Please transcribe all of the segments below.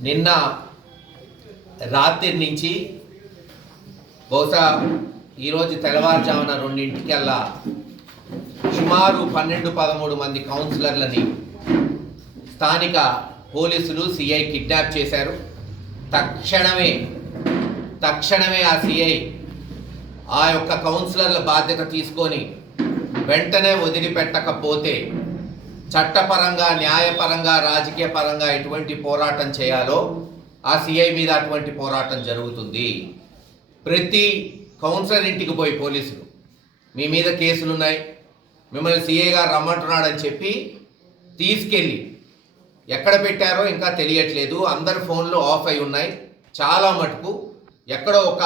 నిన్న రాత్రి నుంచి బహుశా ఈరోజు తెల్లవారుజామున రెండింటికల్లా సుమారు పన్నెండు పదమూడు మంది కౌన్సిలర్లని స్థానిక పోలీసులు సిఐ కిడ్నాప్ చేశారు. తక్షణమే తక్షణమే ఆ సిఐ ఆ యొక్క కౌన్సిలర్ల బాధ్యత తీసుకొని వెంటనే వదిలిపెట్టకపోతే చట్టపరంగా న్యాయపరంగా రాజకీయ పరంగా ఎటువంటి పోరాటం చేయాలో ఆ సిఐ మీద అటువంటి పోరాటం జరుగుతుంది. ప్రతి కౌన్సిలర్ ఇంటికి పోయి పోలీసులు మీ మీద కేసులు ఉన్నాయి మిమ్మల్ని సిఐ గారు రమ్మంటున్నాడని చెప్పి తీసుకెళ్ళి ఎక్కడ పెట్టారో ఇంకా తెలియట్లేదు. అందరి ఫోన్లు ఆఫ్ అయి ఉన్నాయి. చాలా మటుకు ఎక్కడో ఒక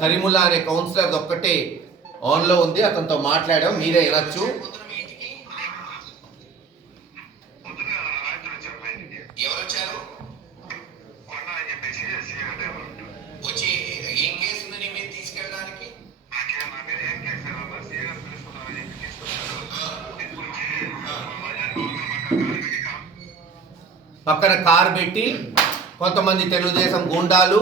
కరిముల్లా అనే కౌన్సిలర్ ఒక్కటే ఆన్లో ఉంది. అతనితో మాట్లాడాం. మీరే వినొచ్చు. వచ్చి ఏం కేసు ఉంది నీ మీద తీసుకెళ్ళడానికి? పక్కన కారు పెట్టి కొంతమంది తెలుగుదేశం గూండాలు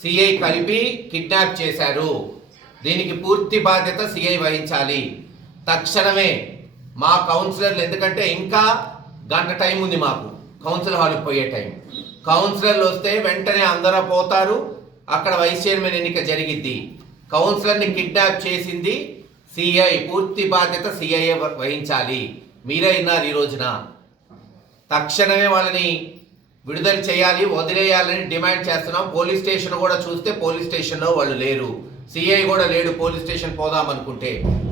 సిఐ కలిపి కిడ్నాప్ చేశారు. దీనికి పూర్తి బాధ్యత సిఐ వహించాలి. తక్షణమే మా కౌన్సిలర్లు ఎందుకంటే ఇంకా గంట టైం ఉంది మాకు. కౌన్సిల్ హాల్కి పోయే టైం. కౌన్సిలర్లు వస్తే వెంటనే అందరూ పోతారు. అక్కడ వైస్ చైర్మన్ ఎన్నిక జరిగిద్ది. కౌన్సిలర్ని కిడ్నాప్ చేసింది సిఐ. పూర్తి బాధ్యత సిఐఏ వహించాలి. మీరే విన్నారు ఈ రోజున. తక్షణమే వాళ్ళని విడుదల చేయాలి వదిలేయాలని డిమాండ్ చేస్తున్నాం. పోలీస్ స్టేషన్ కూడా చూస్తే పోలీస్ స్టేషన్లో వాళ్ళు లేరు. సిఐ కూడా లేడు పోలీస్ స్టేషన్ పోదాం అనుకుంటే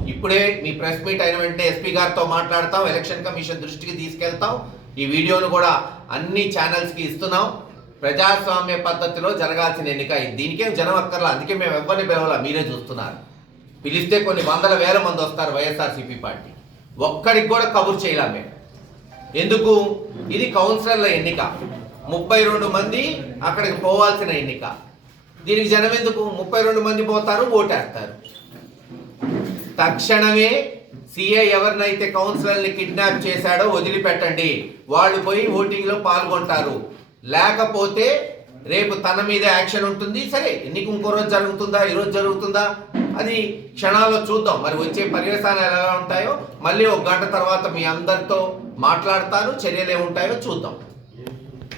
ఇప్పుడే మీ ప్రెస్ మీట్ అయిన వెంటనే ఎస్పీ గారితో మాట్లాడతాం ఎలక్షన్ కమిషన్ దృష్టికి తీసుకెళ్తాం. ఈ వీడియోను కూడా అన్ని ఛానల్స్కి ఇస్తున్నాం. ప్రజాస్వామ్య పద్ధతిలో జరగాల్సిన ఎన్నిక దీనికేం జనం అక్కర్లా. అందుకే మేము ఎవరిని పిలవాలా? మీరే చూస్తున్నారు. పిలిస్తే కొన్ని వందల వేల మంది వస్తారు వైఎస్ఆర్సీపీ పార్టీ. ఒక్కడికి కూడా కబుర్ చేయలేం మేము. ఎందుకు? ఇది కౌన్సిలర్ల ఎన్నిక. ముప్పై రెండు మంది అక్కడికి పోవాల్సిన ఎన్నిక. దీనికి జనం ఎందుకు? ముప్పై రెండు మంది పోతారు ఓటేస్తారు. తక్షణమే సీఏ ఎవరినైతే కౌన్సిలర్ని కిడ్నాప్ చేశాడో వదిలిపెట్టండి. వాళ్ళు పోయి ఓటింగ్లో పాల్గొంటారు. లేకపోతే రేపు తన మీద యాక్షన్ ఉంటుంది. సరే ఎన్నిక ఇంకో రోజు జరుగుతుందా? ఈ రోజు జరుగుతుందా? అది క్షణాల్లో చూద్దాం. మరి వచ్చే పర్యవసానాలు ఎలా ఉంటాయో మళ్ళీ ఒక గంట తర్వాత మీ అందరితో మాట్లాడతాను. చర్యలు ఏముంటాయో చూద్దాం.